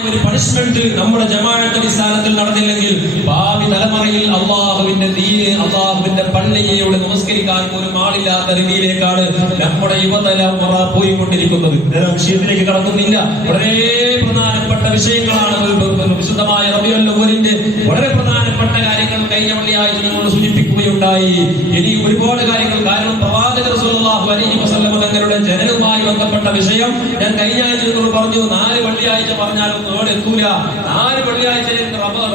ഒരു പണിഷ്മെന്റ് നമ്മുടെ ജമാഅത്ത് അടിസ്ഥാനത്തിൽ നടന്നില്ലെങ്കിൽ ഭാവി തലമുറയിൽ അള്ളാഹുവിന്റെ ദീന്, അള്ളാഹുവിന്റെ പള്ളിയോട് നമസ്കരിക്കാൻ പോലും ആളില്ലാത്ത രീതിയിലേക്കാണ് നമ്മുടെ യുവതലമുറ പോയിക്കൊണ്ടിരിക്കുന്നത്. വിഷയത്തിലേക്ക് കടക്കുന്നില്ല. വളരെ പ്രധാനപ്പെട്ട വിഷയങ്ങളാണ്. വിശുദ്ധമായ റബീഉൽ അവ്വലിന്റെ വളരെ പ്രധാനപ്പെട്ട കാര്യങ്ങൾ കഴിഞ്ഞ വെള്ളിയാഴ്ച നിങ്ങൾ സൂചിപ്പിക്കുകയുണ്ടായി. ഇനി ഒരുപാട് കാര്യങ്ങൾ, കാരണം പ്രവാചകർ സ്വല്ലല്ലാഹു അലൈഹി വസല്ലം തങ്ങളുടെ ജനനവുമായി ബന്ധപ്പെട്ട വിഷയം ഞാൻ കഴിഞ്ഞ ആഴ്ച നിങ്ങൾ പറഞ്ഞു. 4 വെള്ളിയാഴ്ച പറഞ്ഞാലും എത്തൂല. 4 വെള്ളിയാഴ്ച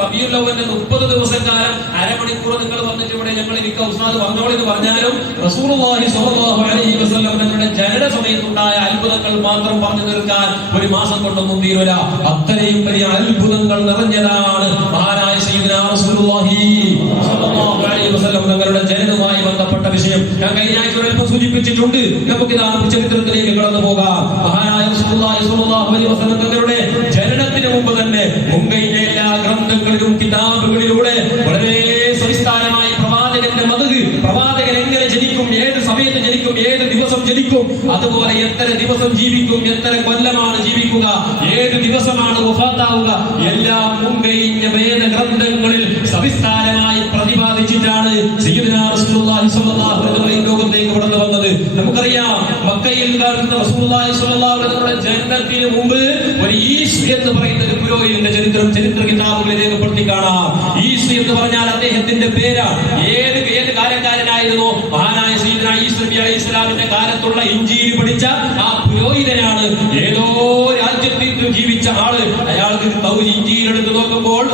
റബീഉൽ അവ്വലിന്റെ 30 ദിവസക്കാലം അരമണിക്കൂർ നിങ്ങൾ വന്നിട്ട് ഇവിടെ ഞങ്ങൾ എനിക്ക് ഉസ്താദ് പറഞ്ഞോളെന്ന് പറഞ്ഞാലും റസൂലുള്ളാഹി സ്വല്ലല്ലാഹു അലൈഹി വസല്ലം തങ്ങളുടെ ജനന സമയത്തുണ്ടായ അത്ഭുതങ്ങൾ മാത്രം പറഞ്ഞു തീർക്കാൻ ഒരു മാസം കൊണ്ടൊന്നും തീരൂല. അത്രയും വലിയ അത്ഭുതങ്ങൾ നിറഞ്ഞതാണ് മഹാനായ സയ്യിദുനാ റസൂലുള്ളാഹി സ്വല്ലല്ലാഹു അലൈഹി വസല്ലം തങ്ങളുടെ ജനനവുമായി ബന്ധപ്പെട്ട വിഷയം ഞാൻ കഴിഞ്ഞ ആഴ്ച ഒരൽപ്പം സൂചിപ്പിച്ചിട്ടുണ്ട്. നമുക്ക് ആ ചരിത്രത്തിലേക്ക് കടന്നു പോകാം. മഹാനായ റസൂലുള്ളാഹി സ്വല്ലല്ലാഹു അലൈഹി വസല്ലം തങ്ങളുടെ ജനനത്തിന് മുമ്പ് തന്നെ മുംബൈയിലെ എല്ലാ ഗ്രന്ഥങ്ങളിലും കിതാബുകളിലൂടെ വളരെ സവിസ്താരമായി പ്രവാചകന്റെ മതക്, പ്രവാചകൻ എങ്ങനെ ജനിക്കും, ഏത് സമയത്ത് ജനിക്കും, ഏത് ദിവസം ജനിക്കും, അതുപോലെ എത്ര ദിവസം ജീവിക്കും, എത്ര കൊല്ലമാണ് ജീവിക്കുക, ഏത് ദിവസമാണ് വഫാത്താവുക, എല്ലാം മുൻകഴിഞ്ഞ വേദഗ്രന്ഥങ്ങളിൽ സവിസ്താരമായി പ്രതിപാദിച്ചിട്ടാണ് സയ്യിദുനാ റസൂലുള്ളാഹി സ്വല്ലല്ലാഹു അലൈഹി വസല്ലം ലോകത്തേക്ക് കടന്നു വന്നത്. നമുക്കറിയാം മക്കയിൽ റസൂലുള്ളാഹി സ്വല്ലല്ലാഹു അലൈഹി വസല്ലം ജനനത്തിന് മുമ്പ് ഒരു ഈസ് എന്ന് പറയുന്ന ഒരു പുരോഹിതന്റെ ചരിത്ര കിതാബുകളിൽ രേഖപ്പെടുത്തി കാണാം. ഈസ് എന്ന് പറഞ്ഞാൽ അദ്ദേഹത്തിന്റെ പേരാണ്. ഏത് കാലക്കാരനായിരുന്നു? മഹാനായ സയ്യിദുനാ ഈസാ നബി അലൈഹി ഇസ്ലാമിന്റെ കാലത്തുള്ള ഇഞ്ചീൽ പഠിച്ച ആ പുരോഹിതനാണ്. ഏതോ രാജ്യത്തിൽ ജീവിച്ച ആള്. അയാൾക്ക് ഇഞ്ചീൽ എടുത്ത് നോക്കുമ്പോൾ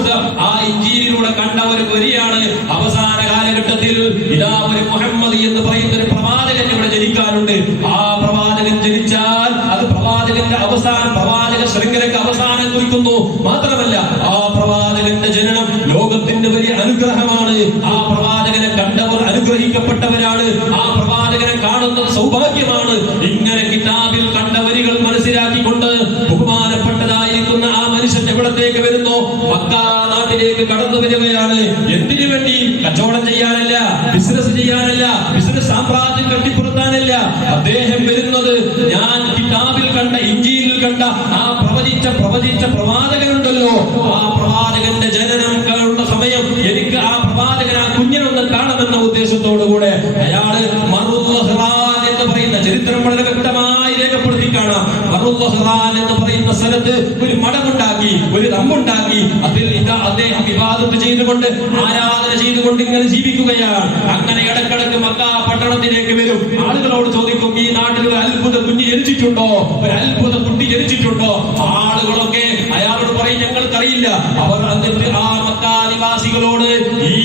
ആ ഇഞ്ചീലിലൂടെ കണ്ട ഒരു വരിയാണ്, അവസാന കാലഘട്ടത്തിൽ ഇതാ ഒരു മുഹമ്മദ് എന്ന് പറയുന്ന ഒരു പ്രവാചകൻ ഇവിടെ ജനിക്കാനുണ്ട്. ആ പ്രവാചകൻ ജനിച്ചാൽ അത് പ്രവാചകന്റെ അവസാനം, പ്രവാചക ശൃംഖലയ്ക്ക് അവസാനം കുറിക്കുന്നു. മാത്രമല്ല ആ പ്രവാചകന്റെ ജനനം ലോകത്തിന്റെ വലിയ അനുഗ്രഹമാണ്. ആ പ്രവാചകനെ കണ്ടവർ അനുഗ്രഹിക്കപ്പെട്ടവരാണ്. ആ പ്രവാചകനെ കാണുന്നത് സൗഭാഗ്യമാണ്. ഇങ്ങനെ കിതാബിൽ കണ്ട വരികൾ മനസ്സിലാക്കിക്കൊണ്ട് ബഹുമാനപ്പെട്ടതായിരിക്കുന്ന ആ മനുഷ്യൻ എവിടത്തേക്ക് വരുന്നു? മക്ക നാട്ടിലേക്ക് കടന്നു വരികയാണ്. എന്തിനു വേണ്ടി? കച്ചവടം ചെയ്യാനല്ല, ബിസിനസ് ചെയ്യാനല്ല, ബിസിനസ് സാമ്രാജ്യം കെട്ടിപ്പുറത്താനല്ല. അദ്ദേഹം വരുന്നത് ഞാൻ കിതാബിൽ കണ്ട, ഇഞ്ചീലിൽ കണ്ട ആ പ്രവചിച്ച പ്രവാചകനുണ്ടല്ലോ, ആ പ്രവാചകന്റെ ജനനം കാണുന്ന സമയം എനിക്ക് ആ പ്രവാചകൻ, ആ കുഞ്ഞിനൊന്ന് കാണുമെന്ന ഉദ്ദേശത്തോടുകൂടെ അയാള് മറുഹ്റാൻ എന്ന് പറയുന്ന ചരിത്രം വളരെ വ്യക്തമായി രേഖപ്പെടുത്തി കാണാം. മറുഹ്റാൻ എന്ന് പറയുന്ന സ്ഥലത്ത് ഒരു മഠമുണ്ടാക്കി, ഒരു തമ്പുണ്ടാക്കി. അതിൽ അദ്ദേഹം ഇബാദത്ത് ചെയ്തുകൊണ്ട്, ആരാധന ചെയ്തുകൊണ്ട് ഇങ്ങനെ ജീവിക്കുകയാണ്. അങ്ങനെ ഇടക്കിടക്ക് മക്ക പട്ടണത്തിലേക്ക് വരും. ആളുകളോട് ചോദിക്കും, ഈ നാട്ടിൽ ഒരു അത്ഭുത കുഞ്ഞ് ജനിച്ചിട്ടുണ്ടോ, ഒരു അത്ഭുത കുട്ടി ജനിച്ചിട്ടുണ്ടോ? ആളുകളൊക്കെ അയാളോട് പറയും ഞങ്ങൾക്കറിയില്ല. അവർ എന്നിട്ട് ആ മക്ക നിവാസികളോട് ഈ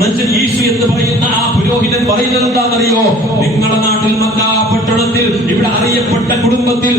മനുഷ്യൻ ഈശു എന്ന് പറയുന്ന ആ പുരോഹിതൻ പറയുന്നത് എന്താണെന്നറിയോ? നിങ്ങളുടെ നാട്ടിൽ മക്ക പട്ടണത്തിൽ ഇവിടെ അറിയപ്പെട്ട കുടുംബത്തിൽ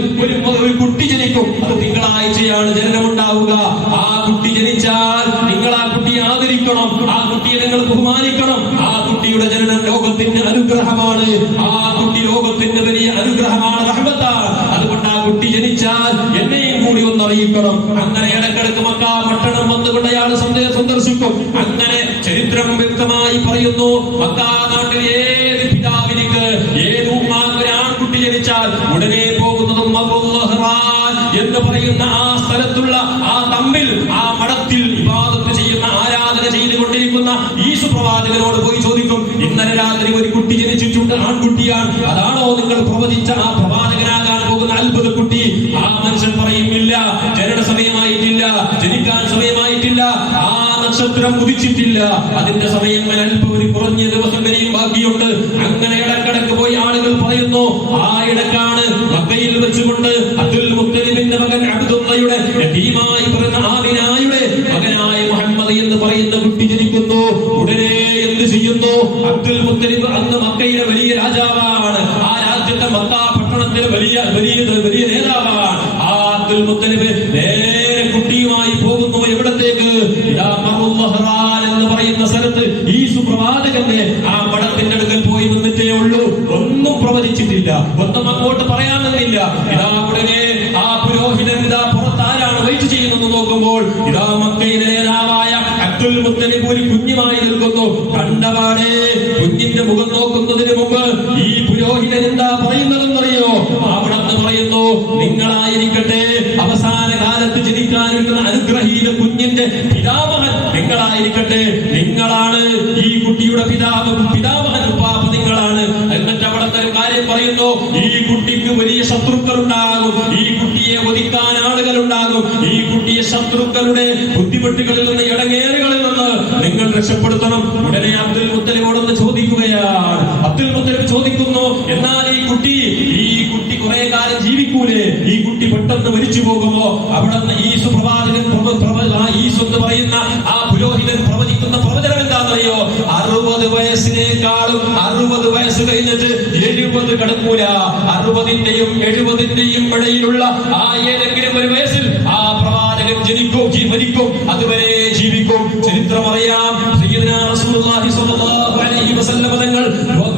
ഒരു കുട്ടി ജനിക്കും. അത് തിങ്കളാഴ്ചയാണ് ജനനമുണ്ടാവുക. ആ കുട്ടി ജനിച്ചാൽ നിങ്ങൾ ആ കുട്ടിയെ ആദരിക്കണം, ആ കുട്ടിയെ നിങ്ങൾ ബഹുമാനിക്കണം. ആ കുട്ടിയുടെ ജനനം ലോകത്തിന്റെ അനുഗ്രഹമാണ്. ആ കുട്ടി ലോകത്തിന്റെ വലിയ അനുഗ്രഹമാണ്, റഹ്മത്താണ്. അതുകൊണ്ട് ആ കുട്ടി ജനിച്ചാൽ എന്നെയും കൂടി ഒന്ന് അറിയിക്കണം. അങ്ങനെ ഇടക്കിടക്ക് മക്ക പട്ടണം വന്നുകൊണ്ട് അയാൾ സന്ദർശിക്കും. അങ്ങനെ ചരിത്രം വ്യക്തമായി പറയുന്നു, മക്ക നാട്ടിൽ ഏത് പിതാവിനിക്ക്, ഏത് ഉമ്മാക്ക് ഒരു ആൺകുട്ടി ജനിച്ചാൽ ഉടനെ പോകുന്നതും മറുഹ്റാൻ എന്ന് പറയുന്ന ആ സ്ഥലത്തുള്ള ആ തമ്മിൽ, ആ മഠത്തിൽ ഇബാദത്ത് ചെയ്യുന്ന, ആരാധന ചെയ്തുകൊണ്ടിരിക്കുന്ന ഈശു പ്രവാചകനോട് പോയി ചോദിക്കും, ഇന്നലെ രാത്രി ഒരു കുട്ടി ജനിച്ചിട്ടുണ്ട്, ആൺകുട്ടിയാണ്, അതാണോ നിങ്ങൾ പ്രവചിച്ച ആ പ്രവാചകനാകാൻ പോകുന്ന അത്ഭുത കുട്ടി? ആ മനുഷ്യൻ പറയും, ഇല്ല, ജനന സമയമായിട്ടില്ല, ജനിക്കാൻ സമയമായിട്ടില്ല, ആ നക്ഷത്രം ഉദിച്ചിട്ടില്ല, അതിന്റെ സമയം അല്പം ഒരു കുറഞ്ഞ ദിവസം വരെയും ബാക്കിയുണ്ട്. അങ്ങനെ ഇടക്കിടക്ക് പോയി ആളുകൾ പറയുന്നു. ആ ഇടക്കാണ് മക്കയിൽ വെച്ചുകൊണ്ട് അബ്ദുൽ മുത്തലിബിന്റെ മകൻ അബ്ദുള്ളയുടെ യതീമായി പിറന്ന ആമിനായുടെ മകനായ മുഹമ്മദ് എന്ന് പറയുന്ന കുട്ടി ജനിക്കുന്നു. ഉടനെ എന്ത് ചെയ്യുന്നു? അബ്ദുൽ മുത്തലിബ് അന്ന് മക്കയിലെ വലിയ രാജാവാണ്. ആ രാജ്യത്തെ മക്ക പട്ടണത്തിലെ വലിയ നേതാവാണ്. ആ അബ്ദുൽ മുത്തലിബ് നേരെ കുട്ടിയുമായി പോകുന്നു. എവിടത്തേക്ക്? ഇതാ മറുഹ്റാൻ എന്ന് പറയുന്ന സ്ഥലത്ത് ഈശു പ്രവാചകന്റെ ആ മഠത്തിന്റെ അടുക്കൽ പോയി നിന്നിട്ടേ ഉള്ളൂ. ഒന്നും പ്രവചിച്ചിട്ടില്ല, ഒന്നും അങ്ങോട്ട് പറയാമെന്നില്ല. ഇതാ ഉടനെ ആ പുരോഹിതൻ ഇതാ പുറത്താരാണ് വെയിറ്റ് ചെയ്യുന്നത് നോക്കുമ്പോൾ ഇതാ മക്കയിലെ നേതാവായ അബ്ദുൽ മുത്തലിബ് ഒരു കുഞ്ഞുമായി നിൽക്കുന്നു. കണ്ടപാടെ കുഞ്ഞിന്റെ മുഖം നോക്കുന്നതിന് മുമ്പ് ഈ പുരോഹിതൻ എന്താ പറയുന്നതെന്നറിയോ? അവിടെന്ന് പറയുന്നു, നിങ്ങളായിരിക്കട്ടെ അവസാന കാല കാലത്ത് ജനിക്കാനിരിക്കുന്ന അനുഗ്രഹീത കുഞ്ഞിന്റെ പിതാമഹൻ നിങ്ങളായിരിക്കട്ടെ. നിങ്ങളാണ് ഈ കുട്ടിയുടെ പിതാമഹൻ ഉപ്പാപ്പ നിങ്ങളാണ്. എന്നിട്ട് അവിടെ ഒരു കാര്യം പറയുന്നു, ഈ കുട്ടിക്ക് വലിയ ശത്രുക്കൾ ഉണ്ടാകും, ഈ കുട്ടിയെ ഒതുക്കാൻ ആളുകൾ ഉണ്ടാകും, ഈ കുട്ടിയെ ശത്രുക്കളുടെ ബുദ്ധിമുട്ടുകളിൽ നിന്ന് ഇടങ്ങേറുകളിൽ നിന്ന് നിങ്ങൾ രക്ഷപ്പെടുത്തണം. ഉടനെ അബ്ദുൽ മുത്തലിബോടൊന്ന് ചോദിക്കുകയാണ്. അബ്ദുൽ മുത്തലിബ് ചോദിക്കുന്നു, എന്നാൽ ഈ കുട്ടി കുറെ കാലം ജീവിക്കൂലേ? ഈ കുട്ടി പെട്ടെന്ന് മരിച്ചു പോകുമോ? അവിടെ നിന്ന് ഈസു പ്രവാചകൻ ഈസു എന്ന് പറയുന്ന ആ പുരോഹിതൻ പ്രവചിക്കുന്ന പ്രവചനം എന്താണെന്നറിയോ? 60 വയസ്സിനേക്കാളും 60 വയസ്സ് കഴിഞ്ഞിട്ട് 70 കടക്കൂല. 60ന്റെയും 70ന്റെയും ഇടയിലുള്ള ആ ഏതെങ്കിലും ഒരു വയസ്സിൽ ആ പ്രവാചകൻ മരിക്കും, അതുവരെ ജീവിക്കും. ചരിത്രമറിയാം, സയ്യിദുനാ റസൂലുള്ളാഹി സ്വല്ലല്ലാഹു അലൈഹി വസല്ലം തങ്ങൾ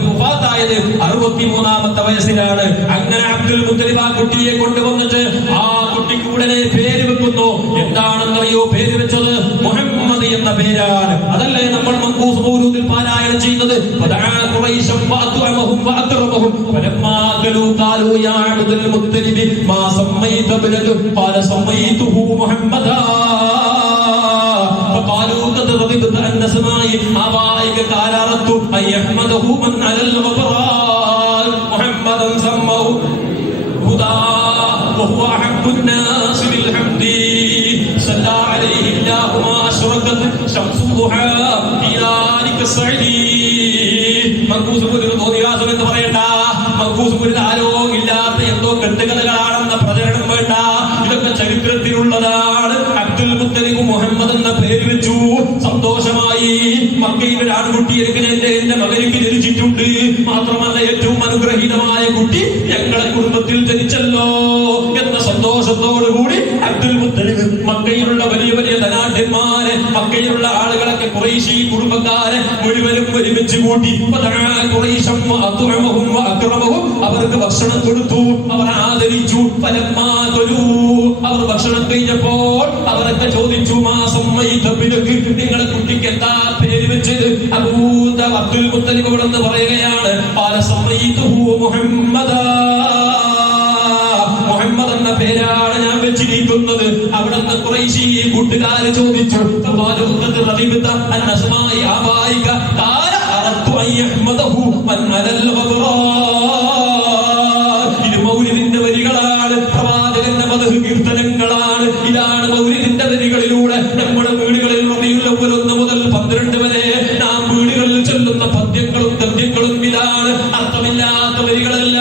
വഫാത്തായത് 63ാമത്തെ വയസ്സിലാണ്. അങ്ങനെ അബ്ദുൽ മുത്തലിബ് ആ കുട്ടിയെ കൊണ്ടുവന്നിട്ട് ആ കുട്ടിക്ക് ഉടനെ പേര് വെക്കുന്നു. എന്താണെന്നറിയോ പേര് വെച്ചത്? മുഹമ്മദ് എന്ന പേരാണ്. അതല്ലേ നമ്മൾ മൻഖൂസ് മൗലൂദിൽ പാരായണം ചെയ്യുന്നത്? ഫദഅ ഖുറൈശം വഅത്അമഹും വഅക്റമഹും ഫലമ്മാ ഖലൂ ഖാലൂ യാ അബ്ദുൽ മുത്തലിബ് മാ സമ്മൈത ബലദു ഖാല സമ്മൈതുഹു മുഹമ്മദാ فقالوا قد رضيت أن سماعي آبائك قال أردت أن يحمده من على الغفران محمدا سموه هدى وهو أحب الناس بالحمد صلى عليه الله ما أشرقت شمس الضحى في ذلك السعيد മൻഖൂസ് ഒരു തോന്നിയാസം എന്ന് പറയണ്ട. മൻഖൂസ് ഒരു ആരോഗ്യം ഇല്ലാത്ത എന്തോ കെട്ടുകഥകളാണെന്ന പ്രചരണം വേണ്ട. ഇതൊക്കെ ചരിത്രത്തിലുള്ളതാണ്. അബ്ദുൽ മുത്തലിബ് മുഹമ്മദ് എന്ന പേര് വെച്ചു. സന്തോഷമായി. മക്കയിൽ ഒരു ആൺകുട്ടി എന്റെ മകനിക്ക് ജനിച്ചിട്ടുണ്ട്. മാത്രമല്ല ഏറ്റവും അനുഗ്രഹീതമായ കുട്ടി ഞങ്ങളെ കുടുംബത്തിൽ ജനിച്ചല്ലോ എന്ന സന്തോഷത്തോടുകൂടി അബ്ദുൽ മുത്തലിബ് മക്കയിലുള്ള വലിയ വലിയ ധനാഢ്യന്മാരെ, മക്കയിലുള്ള ആളുകളൊക്കെ ഖുറൈശി കുടുംബക്കാരെ മുഴുവനും ഒരുമിച്ച് കൂട്ടി അവർക്ക് ഭക്ഷണം കൊടുത്തു, അവർ ആദരിച്ചു. അവർ ഭക്ഷണം കഴിഞ്ഞപ്പോൾ അവരൊക്കെ ചോദിച്ചു, മാസം നിങ്ങളെ കുട്ടിക്ക് എന്താ പേര് വെച്ചത്? അബ്ദുൽ മുത്തലിബ് എന്ന് പറയുകയാണ്, മുഹമ്മദ് എന്ന പേരാണ് ഞാൻ വെച്ചിരിക്കുന്നത്. അവിടെ നിന്ന് ഖുറൈശി കൂട്ടുകാര് ചോദിച്ചു, ഇത് മൗലിദിന്റെ വരികളാണ്, പ്രവാചകന്റെ മദ്ഹ് കീർത്തനങ്ങളാണ്. ഇതാണ് മൗലിദിന്റെ വരികളിലൂടെ നമ്മുടെ വീടുകളിൽ റബീഉൽ അവ്വൽ 1 മുതൽ 12 വരെ നാം വീടുകളിൽ ചൊല്ലുന്ന പദ്യങ്ങളും ഗദ്യങ്ങളും ഇതാണ്. അർത്ഥമില്ലാത്ത വരികളല്ല,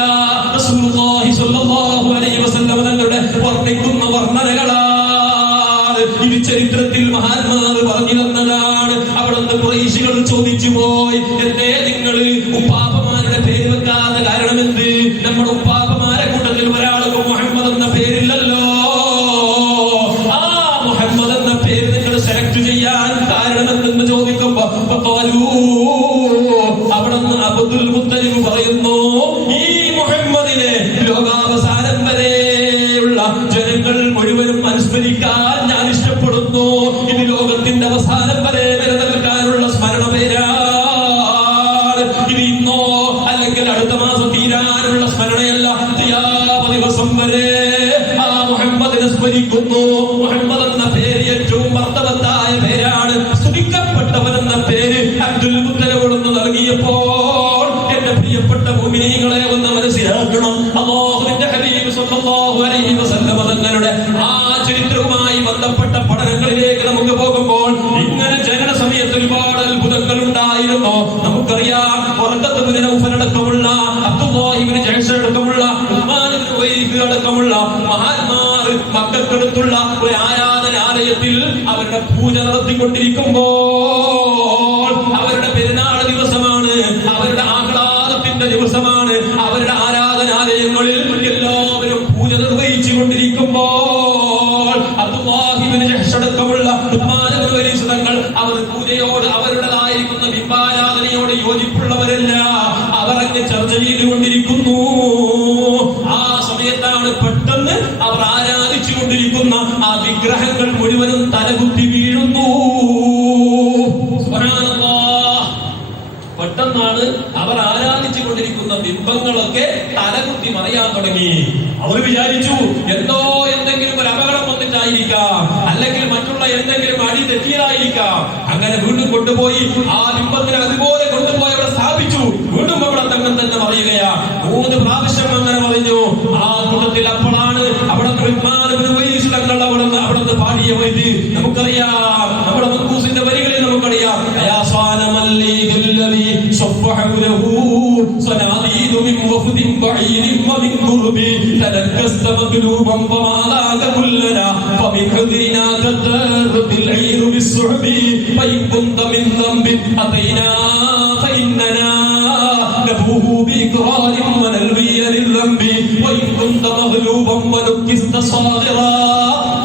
റസൂലുള്ളാഹി സ്വല്ലല്ലാഹു അലൈഹി വസല്ലം തങ്ങളുടെ വർണ്ണിക്കുന്ന വർണ്ണനകളാണ്. ഇത് ചരിത്രത്തിൽ മഹാന്മാർ പറഞ്ഞു തന്നതാണ്. അവിടുന്ന് ഖുറൈശികൾ ചോദിച്ചു പോയി, എന്തേ നിങ്ങൾ ഉപ്പാപ്പമാരുടെ പേര് വെക്കാത്ത കാരണം എന്ത്? നമ്മുടെ ഉപ്പാപ്പമാരെ കൂട്ടത്തിൽ ഒരാൾക്ക് മുഹമ്മദ് എന്ന പേരില്ലല്ലോ. ആ മുഹമ്മദ് എന്ന പേര് നിങ്ങൾ സെലക്ട് ചെയ്യാൻ കാരണം എന്തെന്ന് ചോദിക്കുമ്പോ അവിടുന്ന് അബ്ദുൽ മുത്തലിബ് പറയുന്നു, ഈ മുഹമ്മദിനെ ലോകാവസാനം വരെയുള്ള ജനങ്ങൾ മുഴുവനും അനുസ്മരിക്കാൻ ഞാൻ ഇഷ്ടപ്പെടുന്നു. ഇത് ലോകത്തിന്റെ അവസാനം വരെ നിലനിൽക്കാനുള്ള സ്മരണ പേരാണ്. ഇത് ഇന്നോ അല്ലെങ്കിൽ അടുത്ത മാസം തീരാനുള്ള സ്മരണയല്ല. ഖിയാമത്ത് ദിവസം വരെ ആ മുഹമ്മദിനെ സ്മരിക്കുന്നു. മുഹമ്മദ് എന്ന പേര് ഏറ്റവും മർത്തവത്തായ പേരാണ്. സ്തുതിക്കപ്പെട്ടവൻ എന്ന പേര് അബ്ദുൽ മുത്തലിബ് നൽകിയപ്പോൾ എന്റെ പ്രിയപ്പെട്ട മുഅ്മിനീങ്ങളെ ഒന്ന് മനസ്സിലാക്കണം. അല്ലാഹുവിന്റെ ഹബീബ് സ്വല്ലല്ലാഹു അലൈഹി വസല്ലം തങ്ങളുടെ ആ ചരിത്രവുമായി ബന്ധപ്പെട്ട പഠനങ്ങളിലേക്ക് നമുക്ക് പോകുമ്പോൾ ഇങ്ങനെ ജനന സമയത്ത് ഒരുപാട് അത്ഭുതങ്ങൾ ഉണ്ടായിരുന്നു. നമുക്കറിയാം, വറഖത്ത് ഇബ്നു നൗഫൽ അടക്കമുള്ള, അബ്ദുല്ലാഹി ഇബ്നു ജഹ്ശ് അടക്കമുള്ള, ഉസ്മാൻ ഇബ്നു വൈഫ് അടക്കമുള്ള മഹാന്മാർ മക്കക്കടുത്തുള്ള ഒരു ആരാധനാലയത്തിൽ അവരുടെ പൂജ നടത്തിക്കൊണ്ടിരിക്കുമ്പോൾ അവരുടെ പെരുന്നാൾ ദിവസമാണ്, അവരുടെ ആഹ്ലാദത്തിന്റെ ദിവസമാണ്. അവരുടെ ആരാധനാലയങ്ങളിൽ എല്ലാവരും പൂജ നിർവഹിച്ചു കൊണ്ടിരിക്കുമ്പോൾ അബ്ദുല്ലാഹി ഇബ്നു ജഹ്ശ് അടക്കമുള്ള ഉസ്മാൻ ഇബ്നു വൈഫ് തങ്ങൾ അവർ പൂജയോട്, അവരുടേതായിരിക്കുന്ന ബിംബാരാധനയോട് യോജിപ്പുള്ളവരല്ല. അവരൊക്കെ ചർച്ച ചെയ്തുകൊണ്ടിരിക്കുന്നു. ആ സമയത്താണ് പെട്ടെന്ന് അവർ ആരാധിച്ചു കൊണ്ടിരിക്കുന്ന ആ വിഗ്രഹങ്ങൾ മുഴുവനും തലകുത്തി വീഴുന്നു. പെട്ടെന്നാണ് അവർ ആരാധിച്ചു കൊണ്ടിരിക്കുന്ന ബിംബങ്ങളൊക്കെ തലകുത്തി മറിയാൻ തുടങ്ങി. അവർ വിചാരിച്ചു എന്തെങ്കിലും ഒരു അപകടം വന്നിട്ടായിരിക്കും എന്തെങ്കിലും അടി തെറ്റിയതായിരിക്കാം. അങ്ങനെ വീണ്ടും കൊണ്ടുപോയി ആ ബിംബത്തിനെ അതുപോലെ കൊണ്ടുപോയി അവിടെ സ്ഥാപിച്ചു. വീണ്ടും അവിടെ തങ്ങൾ തന്നെ പറയുകയാ. 3 പ്രാവശ്യം അങ്ങനെ പറഞ്ഞു. ആ കൂട്ടത്തിൽ അപ്പോഴാണ് അവിടെ തങ്ങൾ അവിടെ പാടിയ വൈദ്യ നമുക്കറിയാം. നമ്മുടെ മങ്കൂസിന്റെ വരികളിൽ നമുക്കറിയാം.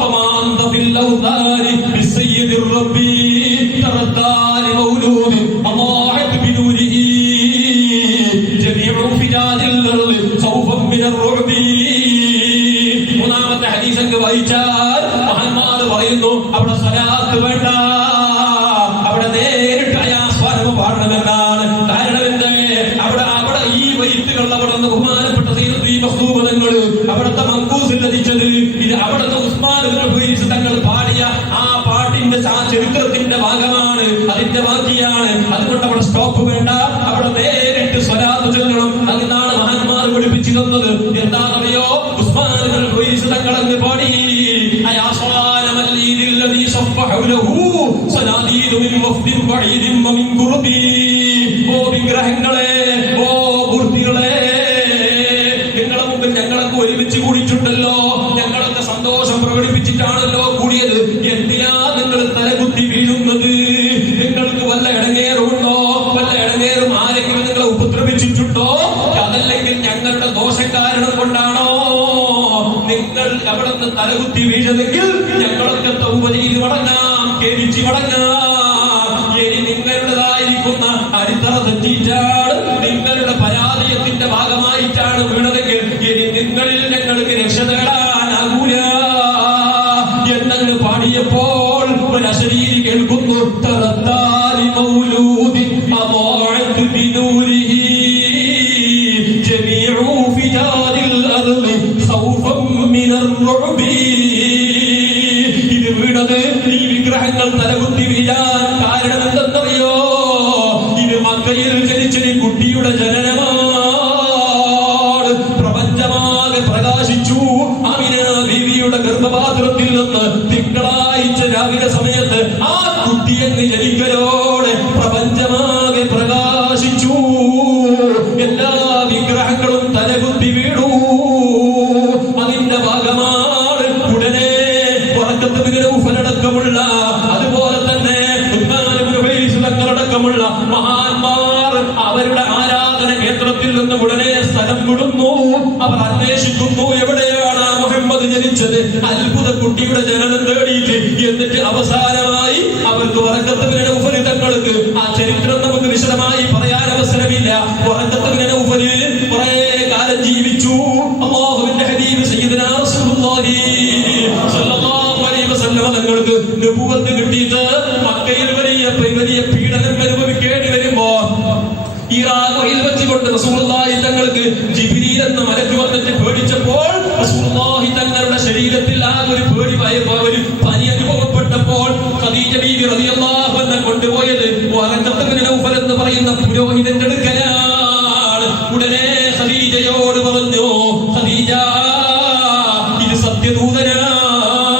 فما أنت في الأوثان بالسيد الربي تردى لمولود أضاعت بنوره جميع فجاج الأرض خوفا من الرعب. മൂന്നാമത്തെ ഹദീസ് അങ്ങ് വായിച്ചാൽ മഹാന്മാർ പറയുന്നു അവിടെ സ്വലാത്ത് വേണ്ട, അവിടെ നേരിട്ട് ആസ്വാദനം പാടണമെന്നാണ്. കാരണം എന്ത്? അവിടെ ഈ വൈത്തുകൾ അവിടെ നിന്ന് ബഹുമാനപ്പെട്ട മഖ്ദൂമതങ്ങൾ അവിടുത്തെ മങ്കൂസിൽ ലഭിച്ചത് ഇത് അവിടുത്തെ ഉസ്മാൻ തങ്ങൾ പാടിയ ആ പാട്ടിന്റെ ചരിത്രത്തിന്റെ ഭാഗമാണ്, അതിന്റെ ബാക്കിയാണ്. അതുകൊണ്ട് അവിടെ സ്റ്റോപ്പ് വേണ്ട, അവിടെ നേരിട്ട് സ്വലാത്ത് ചൊല്ലണം. അതിനാണ് മഹാന്മാർ പഠിപ്പിച്ചു തന്നത്. എന്താണെന്നറിയോ? ഉസ്മാൻ തങ്ങൾ അങ്ങ് പാടി ഓ വിഗ്രഹങ്ങളെ, ഓ മൂർത്തികളെ, ഞങ്ങളൊക്കെ ഒരുമിച്ച് കൂടിയിട്ടുണ്ടല്ലോ, ഞങ്ങളൊക്കെ സന്തോഷം പ്രകടിപ്പിച്ചിട്ടാണല്ലോ കൂടിയത്. എന്തിനാ നിങ്ങൾ തലകുത്തി വീഴുന്നത്? നിങ്ങൾക്ക് വല്ല ഇടങ്ങേറുണ്ടോ? വല്ല ഇടങ്ങേറും ആരെങ്കിലും നിങ്ങളെ ഉപദ്രവിച്ചിട്ടുണ്ടോ? അതല്ലെങ്കിൽ ഞങ്ങളുടെ ദോഷം കാരണം കൊണ്ടാണോ നിങ്ങൾ അവിടെ നിന്ന് തലകുത്തി വീഴതെങ്കിൽ ഞങ്ങളൊക്കെ തൗബ ചെയ്ത് മടങ്ങാം, ഖേദിച്ച് മടങ്ങാം. ഇനി നിങ്ങളുടേതായിരിക്കുന്ന അടിത്തറ തെറ്റിയിട്ടാണ്, നിങ്ങളുടെ പരാജയത്തിന്റെ ഭാഗമായിട്ടാണ് വീണതെങ്കിൽ ഇനി നിങ്ങളിൽ ഞങ്ങൾക്ക് രക്ഷ നേടാനാകൂല എന്നങ്ങ് പാടിയപ്പോൾ ഒരു അശരീരി കേൾക്കുന്നു. തറത്താലി മൗലൂദി അദാഅത് ബിനൂരിഹി ജമീഉ ഫിജാദിൽ അർളി ഖൗഫൻ മിനർ റുഅബി. ഇത് വീണത് ഈ വിഗ്രഹങ്ങൾ തലകുത്തി വീഴാൻ കാരണം എന്തെന്നറിയോ? ഇത് മക്കയിൽ ജനിച്ചൊരു കുട്ടിയുടെ ജനനമാണ്. പ്രപഞ്ചമാകെ പ്രകാശിച്ചു. ആമിന ബീവിയുടെ ഗർഭപാത്രത്തിൽ നിന്ന് തിങ്കളാഴ്ച രാവിലെ സമയത്ത് ആ കുട്ടിയെന്ന് ജനിക്കലോടെ പ്രപഞ്ചമാകെ പ്രകാശിച്ചു. എല്ലാ വിഗ്രഹങ്ങളും തലകുത്തി വീണു. അതിന്റെ ഭാഗമാണ് ഉടനെ ഉറക്കത്തുടക്കമുള്ള അതുപോലെ തന്നെ തങ്ങളടക്കമുള്ള മഹാന്മാർ അവരുടെ ആരാധന കേന്ദ്രത്തിൽ നിന്ന് ഉടനെ സ്ഥലം വിടുന്നു. അവർ അന്വേഷിക്കുന്നു, എവിടെയാണ് മുഹമ്മദ് ജനിച്ചത്, അത്ഭുത കുട്ടിയുടെ ജനനം തേടിയിട്ട്. എന്നിട്ട് അവസാനമായി അവർക്ക് വറക്കത്തുവിനെ ഉപരിതങ്ങൾക്ക് ആ ചരിത്രം നമുക്ക് വിശദമായി പറയാൻ അവസരമില്ല. വറക്കത്തുവിനെ ഉപരി കുറെ കാലം ജീവിച്ചു. അല്ലാഹുവിന്റെ ഹബീബ് സയ്യിദുനാ റസൂലുള്ളാഹി സ്വല്ലല്ലാഹു അലൈഹി വസല്ലം തങ്ങൾക്ക് നബുവത്ത് കിട്ടിയിട്ട് മക്കയിൽ വലിയ പീഡനം അനുഭവിക്കേണ്ടി വരുമ്പോ ഇറാഖിൽ വെച്ചുകൊണ്ട് റസൂലുള്ളാഹി തങ്ങൾക്ക് ജിബ്രീൽ എന്ന മലക്ക് വന്നിട്ട് പേടിച്ചപ്പോൾ റസൂലുള്ളാഹി തങ്ങളുടെ ശരീരത്തിൽ ആ ഒരു ഒരു പനി അനുഭവപ്പെട്ടപ്പോൾ ഖദീജ ബീവി റളിയല്ലാഹു അൻഹ കൊണ്ടുപോയത് വറഖത്ത് ബിൻ നൗഫൽ എന്ന് പറയുന്ന പുരോഹിതന്റെ അടുക്കലാണ്. ഉടനെ ഖദീജയോട് പറഞ്ഞു, ഖദീജ, ഇത് സത്യദൂതനാണ്,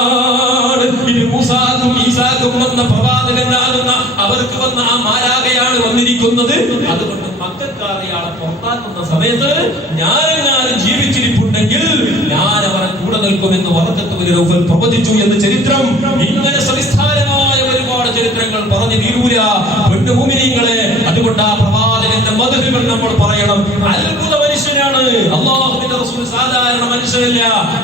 ഇത് മൂസാക്കും ഈസാക്കും വന്ന പ്രവാചകനാകുന്ന അവർക്ക് വന്ന ആ മാലാഖയാണ് വന്നിരിക്കുന്നത്. അതുകൊണ്ട് മക്കക്കാരെ ആളെ പുറത്താക്കുന്ന സമയത്ത് ഞാൻ ജീവിച്ചിരിപ്പുണ്ടെങ്കിൽ ഞാൻ അവരെ കൂടെ നിൽക്കുമെന്ന് വറഖത്ത് ബിൻ നൗഫൽ പ്രവചിച്ചു എന്ന് ചരിത്രം. ഇങ്ങനെ സവിസ്താരമായ ഒരുപാട് ചരിത്രങ്ങൾ പറഞ്ഞു തീരൂല മുഅ്മിനീങ്ങളെ. അതുകൊണ്ട് ആ പ്രവാചകന്റെ മദ്ഹുകൾ നമ്മൾ പറയണം. അത്ഭുത മനുഷ്യനാണ് അല്ലാഹുവിന്റെ റസൂൽ, സാധാരണ മനുഷ്യനല്ല.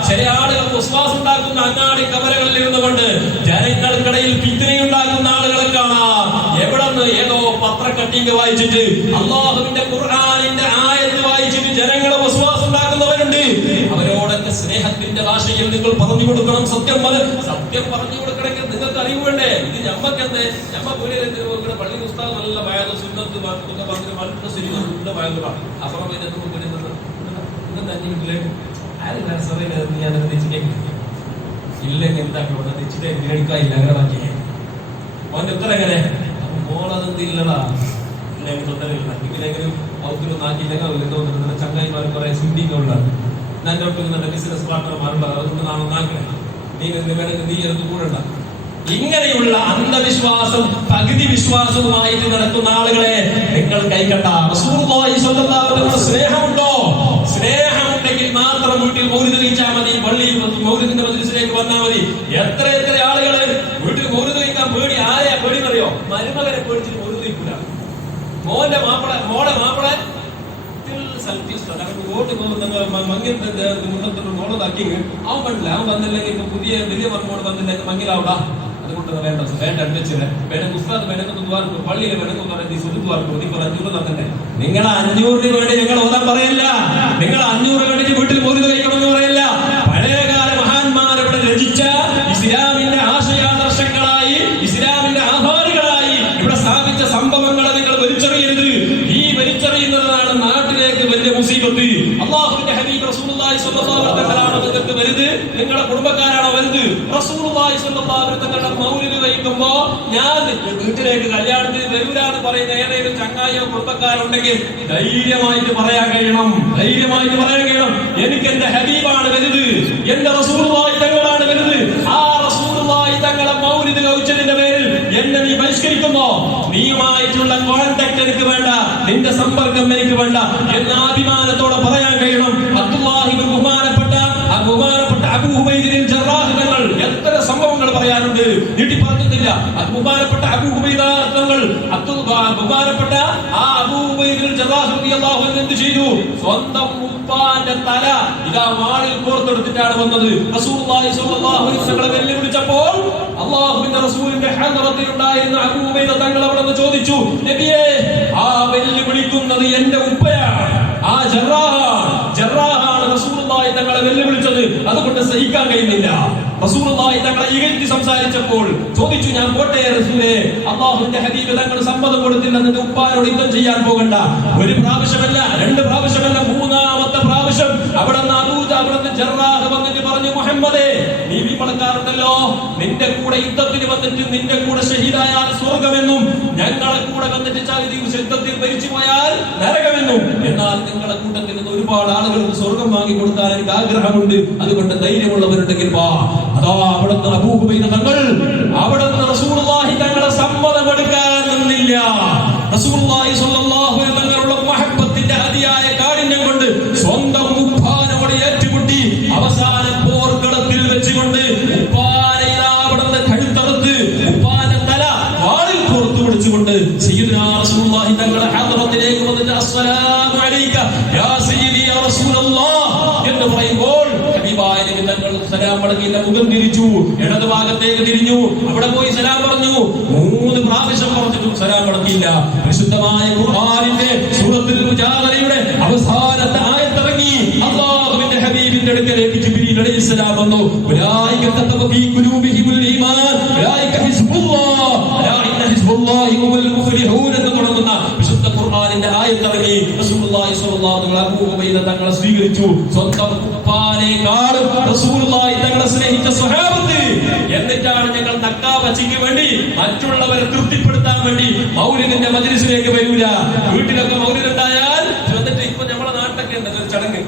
ചില ആളുകൾ വസ്വാസ് ഉണ്ടാക്കുന്ന അങ്ങാടി കവലകളിൽ ഇരുന്നുകൊണ്ട് ജനങ്ങൾക്കിടയിൽ ഫിത്നയുണ്ടാക്കുന്ന ആളുകളെ കാണാം. എവിടെന്ന് ഏതോ പത്ര കട്ടിങ് വായിച്ചിട്ട് അല്ലാഹുവിന്റെ ഖുർആനിന്റെ ആയത്ത് വായിച്ചിട്ട് ജനങ്ങളെ വസ്വാസ് ഉണ്ടാക്കുന്നവരുണ്ട്. അവരോടൊക്കെ സ്നേഹത്തിന്റെ ഭാഷയിൽ നിങ്ങൾ പറഞ്ഞു കൊടുക്കണം. സത്യം പറഞ്ഞു കൊടുക്കണമെങ്കിൽ നിങ്ങൾക്ക് അറിവ് വേണ്ടേ? ഇത് ഞമ്മക്കെന്തേ ഞമ്മ പോലെ പള്ളി ഉസ്താദ് നല്ല വയത് സുന്നത്ത് പറഞ്ഞു വളരെ ശരിയുടെ വയത് കാണും. അപ്പുറം ഇതിനകത്ത് ഇന്നത്തെ 5 മിനിറ്റില് ആരും സഭയിൽ ഞാൻ നിർദ്ദേശിക്കാൻ ഇല്ലെങ്കിൽ എന്താക്കി ഇവിടെ തെച്ചിട്ട് ഗ്രഹിക്കാനില്ല അങ്ങനെ വാങ്ങിയേ അവന്റെ ഉത്തരം എങ്ങനെ മോളതെന്ത് ഇല്ലടാ ഇല്ലെങ്കിൽ തൊട്ടലില്ല ഇല്ലെങ്കിലും അവത്തിനൊന്നും ആക്കിയില്ലെങ്കിൽ അവർ എന്തോ ചങ്ങായിമാർ കുറെ സിദ്ധിങ്ങളുണ്ടാകും എന്റെ ഒട്ടുന്ന ബിസിനസ് പാർട്ട്ണർമാരുണ്ട് അതുകൊണ്ട് നാം ഒന്നാക്കണേ നീ അത് കൂടണ്ട. ഇങ്ങനെയുള്ള അന്ധവിശ്വാസം പകുതി വിശ്വാസവുമായിട്ട് നടക്കുന്ന ആളുകളെ നിങ്ങൾ കൈക്കണ്ട. റസൂലുള്ളാഹി സ്വല്ലല്ലാഹു അലൈഹി വസല്ലം സ്നേഹമുണ്ടോ? സ്നേഹമുണ്ടെങ്കിൽ മാത്രം വീട്ടിൽ മൗലിദ് കഴിച്ചാൽ മതി, പള്ളിയിൽ മൗലിദിന്റെ മജ്ലിസിലേക്ക് വന്നാൽ മതി. എത്ര ആളുകള് വീട്ടിൽ മൗലിദ് കഴിക്കാൻ പേടി. ആരെയാ പേടി എന്നറിയോ? മരുമകനെ പേടിച്ചിട്ട് മൗലിദ് കഴിക്കൂല. മോളെ മാപ്പിള വോട്ട് മോളതാക്കി അവൻ പറ്റില്ല. അവൻ വന്നില്ലെങ്കിൽ ഇപ്പൊ പുതിയ വലിയ മർമ്മോട് വന്നില്ലെങ്കിൽ മങ്ങിലാവിടാ. അതുകൊണ്ട് വേണ്ട അന്വേഷിച്ചത് വേണം പുസ്തകം വേണമെന്ന് പള്ളിയിൽ വേണമെന്ന് പറയുന്നത് സുഹൃത്തുവാർക്ക് നിങ്ങൾ 500 തന്നെ. നിങ്ങളെ 500 വേണ്ടി ഞങ്ങൾ ഓതാൻ പറയല്ല. നിങ്ങൾ 500 വേണ്ടിട്ട് വീട്ടിൽ മൗലിദ് കഴിക്കണമെന്ന് പറയല്ല. പഴയകാല മഹാന്മാർ ഇവിടെ രചിച്ച ഇസ്ലാമിന്റെ ആശയാദർശങ്ങളായി ഇസ്ലാമിന്റെ ആധാരങ്ങളായി ഇവിടെ സ്ഥാപിച്ച സംഭവങ്ങളെ നിങ്ങൾ വലിച്ചെറിയരുത്. ഈ വലിച്ചെറിയുന്നതാണ് നാട്ടിലേക്ക് വലിയ മുസീബത്ത്. അല്ലാഹുവിന്റെ ഹബീബ് റസൂലുള്ളാഹി സ്വല്ലല്ലാഹു അലൈഹി വസല്ലം നിങ്ങൾക്ക് വലുത്? നിങ്ങളുടെ കുടുംബക്കാരാണോ വലുത്? റസൂലുള്ളാഹി സ്വല്ലല്ലാഹു അലൈഹി വസല്ലം മൗലിദ് കഴിക്കുമ്പോ ഞാൻ വീട്ടിലേക്ക് കല്യാണത്തിന് വരൂലാന്ന് പറയുന്ന ഏതെങ്കിലും ചങ്ങായോ കുടുംബക്കാരുണ്ടെങ്കിൽ ധൈര്യമായിട്ട് പറയാൻ കഴിയണം. എനിക്ക് എന്റെ ഹബീബാണ് വലുത്, എന്റെ റസൂലുള്ളാഹി തങ്ങളാണ് വലുത്. ആ റസൂലുള്ളാഹി തങ്ങളെ മൗലിദ് കഴിച്ചതിന്റെ പേരിൽ എന്നെ നീ ബഹിഷ്കരിക്കുമ്പോ നീയുമായിട്ടുള്ള കോൺടാക്ട് എനിക്ക് വേണ്ട, നിന്റെ സമ്പർക്കം എനിക്ക് വേണ്ട എന്ന അഭിമാനത്തോടെ പറയാൻ കഴിയണം. അബ്ദുല്ലാഹിബ്നു ബഹുമാനപ്പെട്ട അബൂ ഹുബൈദിൽ ജറാഹ് തങ്ങൾ എത്ര സംഭവങ്ങൾ പറയാനുണ്ട്, നീട്ടി പറഞ്ഞിട്ടില്ല. ബഹുമാനപ്പെട്ട അബൂ ഹുബൈദ തങ്ങൾ ബഹുമാനപ്പെട്ട ആ അബൂ ഹുബൈദിൽ ജറാഹ് റളിയല്ലാഹു അൻഹു എന്ത് ചെയ്തു? സ്വന്തം ഉപ്പാന്റെ തല ഇതാ വാളിൽ കോർത്തെടുത്തിട്ടാണ് വന്നത്. റസൂലുള്ളാഹി സ്വല്ലല്ലാഹു അലൈഹി വസല്ലം വെല്ലുവിളിച്ചപ്പോൾ അല്ലാഹുവിന്റെ റസൂലിന്റെ ഹദറത്തിൽ ഉണ്ടായിരുന്ന അബൂ ഹുബൈദ തങ്ങൾ അവിടെ നിന്ന് ചോദിച്ചു, നബിയേ, ആ വെല്ലുവിളിക്കുന്നത് എന്റെ ഉപ്പയാണ്, ആ ജറാഹാണ് റസൂലുള്ളാഹി തങ്ങളെ വെല്ലുവിളിച്ചത്, അതുകൊണ്ട് സഹിക്കാൻ കഴിയുന്നില്ല. റസൂലുള്ളാഹി തങ്ങളെ ഇകഴ്ത്തി സംസാരിച്ചപ്പോൾ ചോദിച്ചു, ഞാൻ പോട്ടെ റസൂലേ, അല്ലാഹുവിന്റെ ഹബീബ് തങ്ങൾ സമ്മതം കൊടുത്തില്ല നിന്റെ ഉപ്പാനോട് യുദ്ധം ചെയ്യാൻ പോകണ്ട. ഒരു പ്രാവശ്യമല്ല, 2 പ്രാവശ്യമല്ല, 3ാമത്തെ പ്രാവശ്യം അവിടുന്ന് ജറാഹ് വന്നിട്ട് പറഞ്ഞു, മുഹമ്മദേ, നീ വിമളക്കാറുണ്ടല്ലോ, നിന്റെ കൂടെ യുദ്ധത്തിന് വന്നിട്ട് നിന്റെ കൂടെ ഷഹീദായാൽ സ്വർഗമെന്നും ഞങ്ങളെ കൂടെ വന്നിട്ട് യുദ്ധത്തിൽ മരിച്ചു പോയാൽ നരകമെന്നും, എന്നാൽ നിങ്ങളെ കൂട്ടത്തിൽ നിന്ന് ഒരുപാട് ആളുകൾക്ക് സ്വർഗം വാങ്ങി കൊടുക്കാൻ എനിക്ക് ആഗ്രഹമുണ്ട്, അതുകൊണ്ട് ധൈര്യമുള്ളവരുണ്ടെങ്കിൽ വാ. അതാ അവിടുന്ന് അബൂ ഹുബൈദ തങ്ങൾ അവിടുന്ന് റസൂലുള്ളാഹി തങ്ങളെ സമ്മതമെടുക്കാൻ നിന്നില്ല. റസൂലുള്ളാഹി സ്വല്ലല്ലാഹു അലൈഹി വസല്ലം തങ്ങളുടെ മഹബ്ബത്തിന്റെ അതിയായ കാഠിന്യം കൊണ്ട് സ്വന്തം ഉപ്പാനോട് ഏറ്റുമുട്ടി അവസാന പോർക്കളത്തിൽ വെച്ചുകൊണ്ട് ഉപ്പാനെ അവിടുന്ന് കഴുത്തറുത്ത് ഉപ്പാന്റെ തല വാളിൽ കോർത്തു പിടിച്ചുകൊണ്ട് സയ്യിദുനാ റസൂലുള്ളാഹി തങ്ങളുടെ ഹദ്റത്തിലേക്ക് വന്നിട്ട് അസ്സലാമു അലൈക യാ സയ്യിദി യാ റസൂലല്ലാഹ് എന്ന് പറയുമ്പോൾ ഹബീബായ നബി തങ്ങൾ സലാം മടങ്ങിന്റെ മുഖം തിരിച്ചു, ഇടത് ഭാഗത്തേക്ക് തിരിഞ്ഞു, അവിടെ പോയി സലാം പറഞ്ഞു. 3 പ്രാവശ്യം പറഞ്ഞിട്ടും സലാം മടക്കിയില്ല. പരിശുദ്ധമായ ഖുർആനിന്റെ സൂറത്തുൽ മുജാദലയുടെ അവസാനത്തെ ആയത്തിറങ്ങി. അല്ലാഹുവിന്റെ ഹബീബിന്റെ അടുക്കലേക്ക് ജിബ്രീൽ അലൈഹിസ്സലാം വന്നു. ഉലൈക കതബ ഫീ ഖുലൂബിഹിമുൽ ഈമാൻ ഉലൈക ഹിസ്ബുല്ലാഹ് അലാ ഇന്ന ഹിസ്ബുല്ലാഹി ഹുവൽ മുഫ്ലിഹൂൻ എന്ന് തുടങ്ങുന്ന വിശുദ്ധ ഖുർആനിന്റെ ആയത്തിറങ്ങി. റസൂലുള്ളാഹി സ്വല്ലല്ലാഹു അലൈഹി വസല്ലം അബൂ ഹുബൈദ തങ്ങളെ സ്വീകരിച്ചു. സ്വന്തം ഉപ്പാനേക്കാളും റസൂലുള്ളാഹി തങ്ങളെ സ്നേഹിച്ച സ്വഹാബത്ത്. എന്നിട്ടാണ് ഞങ്ങൾ തക്കാവച്ചിക്ക് വേണ്ടി മറ്റുള്ളവരെ തൃപ്തിപ്പെടുത്താൻ വേണ്ടി മൗലിദിന്റെ മജ്ലിസിലേക്ക് വരൂല. വീട്ടിലൊക്കെ മൗലിദ് ഉണ്ടായാൽ എന്നിട്ട് ഇപ്പൊ നമ്മളെ നാട്ടിലൊക്കെ ഉണ്ട് ഒരു ചടങ്ങ്,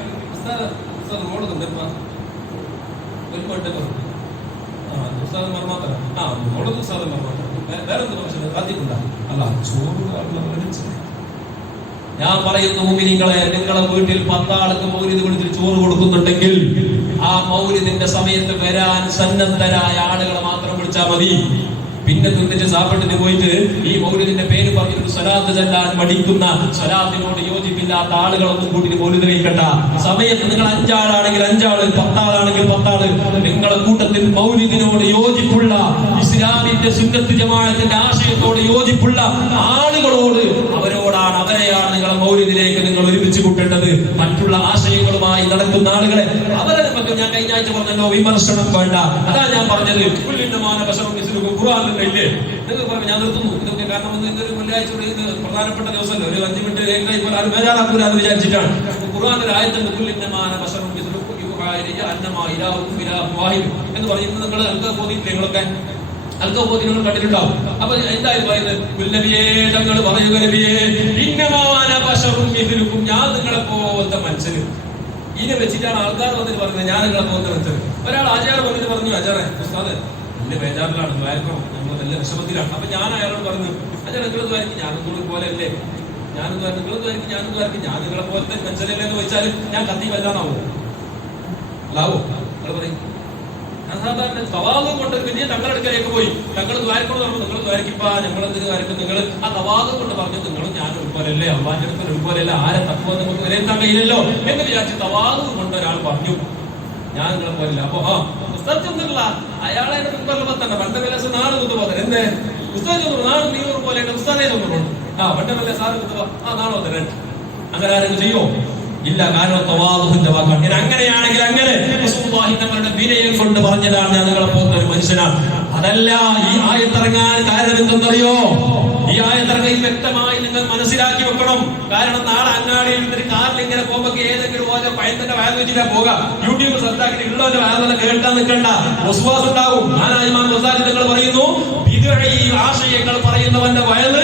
ഞാൻ പറയുന്നു മുഅ്മിനീങ്ങളെ, നിങ്ങളെ വീട്ടിൽ 10 ആൾക്ക് മൗലിദ് വിളിച്ചിട്ട് ചോറ് കൊടുക്കുന്നുണ്ടെങ്കിൽ ആ മൗലിദിന്റെ സമയത്ത് വരാൻ സന്നദ്ധരായ ആളുകളെ മാത്രം വിളിച്ചാൽ മതി. പിന്നെ തിന്നിട്ട് സാപ്പിട്ടിട്ട് പോയിട്ട് ഈ മൗലിദിന്റെ പേര് പറഞ്ഞിട്ട് സ്വലാത്ത് ചെല്ലാൻ മടിക്കുന്ന, സ്വലാത്തിനോട് യോജിപ്പില്ലാത്ത ആളുകളൊന്നും കൂട്ടിട്ട് മൗലിദ് കഴിക്കണ്ട. സമയത്ത് നിങ്ങൾ 5 ആളാണെങ്കിൽ 5 ആള്, 10 ആളാണെങ്കിൽ 10 ആള്, നിങ്ങളുടെ കൂട്ടത്തിൽ മൗലിദിനോട് യോജിപ്പുള്ള, ഇസ്ലാമിന്റെ സുന്നത്ത് ജമാഅത്തിന്റെ ആശയത്തോട് യോജിപ്പുള്ള ആളുകളോട് അവരെയാണ് നിങ്ങളെ മൗലിദിലേക്ക് നിങ്ങൾ ഒരുമിച്ച് കൂട്ടേണ്ടത്. മറ്റുള്ള ആശയങ്ങളുമായി നടക്കുന്ന ആളുകളെ അവരെ നമുക്ക് ഞാൻ കഴിഞ്ഞ ആഴ്ച പറഞ്ഞല്ലോ, വിമർശനം വേണ്ട. അതാ ഞാൻ പറഞ്ഞത്, ഖുർആനില്ലേ നിങ്ങൾ പറഞ്ഞു. ഞാൻ നിർത്തുന്നു ഇതൊക്കെ, കാരണം ഇതൊരു വെള്ളിയാഴ്ച പ്രധാനപ്പെട്ട ദിവസമല്ലോ, ഒരു 5 മിനിറ്റ് ആരും ബേജാറാക്കൂല എന്ന് വിചാരിച്ചിട്ടാണ്. ഖുർആനിൽ ആയത്തുണ്ട്, എന്ന് പറയുന്നത് നിങ്ങൾ നിങ്ങളൊക്കെ അൽക്കോദിനങ്ങൾ കണ്ടിട്ടുണ്ടാവും. അപ്പൊ എന്തായാലും പറയുന്നത് തങ്ങൾ പറയുക നബിയേ ഇന്നമാന ബശറും മിഥ്ലുക്കും, ഞാൻ നിങ്ങളെ പോലത്തെ മനുഷ്യന്. ഇതിനെ വെച്ചിട്ടാണ് ആൾക്കാർ വന്നിട്ട് പറയുന്നത് ഞാൻ നിങ്ങളെ പോലത്തെ മനുഷ്യന്. ഒരാൾ ആചാരം വന്നിട്ട് പറഞ്ഞു, അജാറെ ഉസ്താദ് വലിയ ബേജാറിലാണ്, ദ്വാരക്കണം, നമ്മൾ നല്ല വിഷമത്തിലാണ്. അപ്പൊ ഞാൻ അയാളോട് പറഞ്ഞു, അജാറെ നിങ്ങൾ ദ്വാരക്കും ഞാനൊന്നും പോലെ അല്ലേ, ഞാനൊന്നും നിങ്ങൾ ദ്വാരക്കും ഞാനൊന്നും ദ്വാരക്കും, ഞാൻ നിങ്ങളെ പോലത്തെ മനുഷ്യനല്ലേ എന്ന് വെച്ചാൽ ഞാൻ കത്തി വല്ലാന്നാവോ അല്ലാവോ? നിങ്ങൾ പറയും. സാധാരണ തവാദം കൊണ്ട് പിന്നെ തങ്ങളടുക്കലേക്ക് പോയി തങ്ങൾ ദ്വാരക്കൊണ്ട് പറഞ്ഞു, നിങ്ങൾ ദ്വാരക്കിപ്പാ ഞങ്ങൾ എന്തിനു ദ്വാരക്കും, നിങ്ങൾ ആ തവാദം കൊണ്ട് പറഞ്ഞു നിങ്ങളും ഞാൻ ഒരുപോലല്ലേ, അള്ളാന്റെ അടുത്ത് ഒരുപോലെയല്ല, ആരെ തത്വം നമുക്ക് വിലയിരുത്താൻ കഴിയില്ലല്ലോ എന്ന് വിചാരിച്ച് തവാദം കൊണ്ട് ഒരാൾ പറഞ്ഞു ഞാൻ നിങ്ങളെ പോലില്ല. അപ്പൊ പുസ്തകത്തിനുള്ള അയാളെ മുമ്പല്ല പണ്ട് വില നാട് കൊണ്ടുപോകാൻ എന്തേ പുസ്തകം നാട് നീർ പോലെ പുസ്തകേ തോന്നുന്നുണ്ട്. പണ്ട് വില സാറ് കൊണ്ടുപോ നാളോ തരാൻ അങ്ങനെ ആരെങ്കിലും ചെയ്യോ? ഇല്ല. കാരണം തവാദുഹിന്റെ വാക്കാണ്. അങ്ങനെയാണെങ്കിൽ അങ്ങനെ തങ്ങളുടെ വിനയം കൊണ്ട് പറഞ്ഞതാണ് ഞാൻ നിങ്ങളെ പോകുന്ന ഒരു മനുഷ്യനാണ്. അതല്ല ഈ ആയത്തിറങ്ങാൻ കാരണം എന്തെന്നറിയോ? ഈ ആയത്തിറങ്ങി വ്യക്തമായി നിങ്ങൾ മനസ്സിലാക്കി വെക്കണം. കാരണം നാളെ അങ്ങാടിയിൽ ഒരു കാറിൽ ഇങ്ങനെ പോകുമ്പോ ഏതെങ്കിലും പോലെ പയത്തിന്റെ വയൽ വെച്ചിട്ടാ പോകാം. യൂട്യൂബ് സർക്കാരിൽ ഉള്ളവന്റെ വയൽ കേൾക്കാൻ നിൽക്കണ്ട, വിശ്വാസം ഉണ്ടാവും. നിങ്ങൾ പറയുന്നു ഈ ആശയങ്ങൾ പറയുന്നവന്റെ വയല്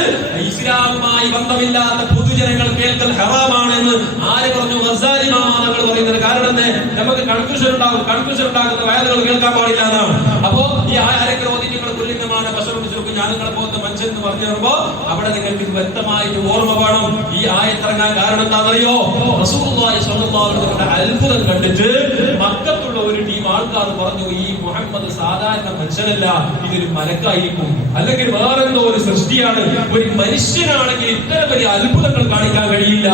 ഇസ്ലാമുമായി ബന്ധമില്ലാത്ത പൊതുജനങ്ങൾ കേൾക്കൽ ഹറാമാണെന്ന് ആര് പറഞ്ഞു? ഗസാലി മാമാങ്ങൾ പറയുന്നത്. കാരണം എന്തേ? നമുക്ക് കൺഫ്യൂഷൻ ഉണ്ടാകുന്ന വയലുകൾ കേൾക്കാൻ പാടില്ല എന്നാണ്. അപ്പോ ഈ ആരക്രോധികൾ കുല്ലിന്നമാന ബശറും ഞാൻ നിങ്ങളെ പോകുന്ന മനുഷ്യൻ എന്ന് പറഞ്ഞു വരുമ്പോ അവിടെ നിങ്ങൾക്ക് വ്യക്തമായിട്ട് ഓർമ്മ വേണം. ഈ ആയത്തിറങ്ങാൻ കാരണം എന്താണെന്നറിയോ? റസൂലുള്ളാഹി സ്വല്ലല്ലാഹു അലൈഹി വസല്ലം അത്ഭുതം കണ്ടിട്ട് മക്കത്തുള്ള ഒരു ടീം ആൾക്കാർ പറഞ്ഞു, ഈ മുഹമ്മദ് സാധാരണ മനുഷ്യനല്ല, ഇതൊരു മലക്കായിരിക്കും, അല്ലെങ്കിൽ വേറെന്തോ ഒരു സൃഷ്ടിയാണ്, ഒരു മനുഷ്യനാണെങ്കിൽ ഇത്ര വലിയ അത്ഭുതങ്ങൾ കാണിക്കാൻ കഴിയില്ല